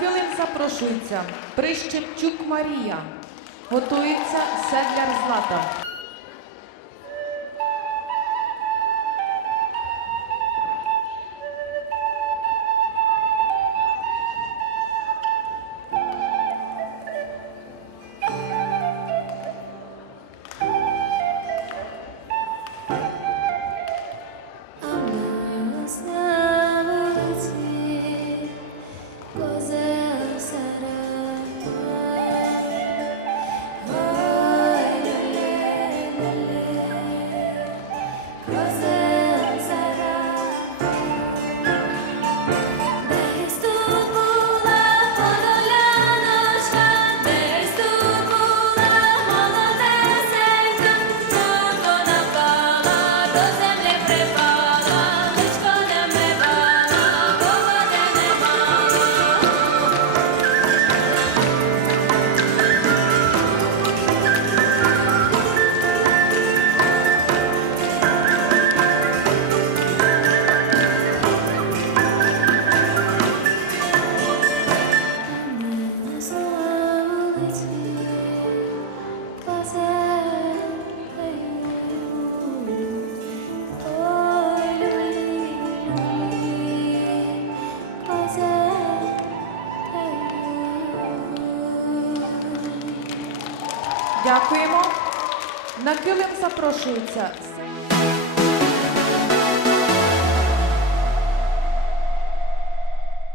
килим запрошується Прищепчук Марія. Готується Седляр Злата. Дякуємо. На килим запрошується.